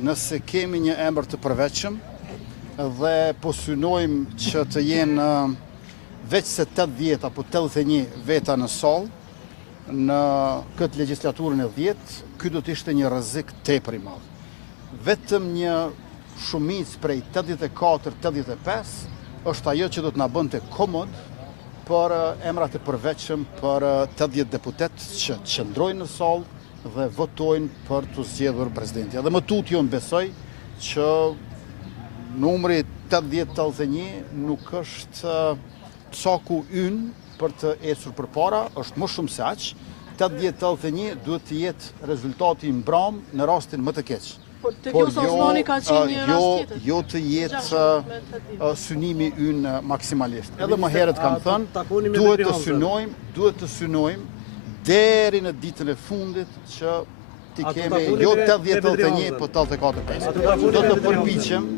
nëse kemi një emër të përveçëm dhe po synojmë që të jenë veç se 80 apo 81 veta në sallë në këtë legjislaturën e 10, ky do të ishte një rrezik tepër i madh. Vetëm një shumicë prej 84-85 është ajo që do të na bënte komod për emrat e përveçëm për 80 deputet që qëndrojnë në sallë dhe votojnë për të zgjedhur presidenti. Dhe më tutje unë besoj që numri 80-81 nuk është caku ynë për të ecur përpara, është më shumë se aq. 80-81 duhet të jetë rezultati mbram në rastin më të keq. Por Osmani ka qenë një rast tjetër. Jo të jetë synimi ynë maksimalisht. Edhe më herët kam thënë, duhet të synojmë deri në ditën e fundit që ti kemi jo 80-81, po 84-85. Do të përpiqem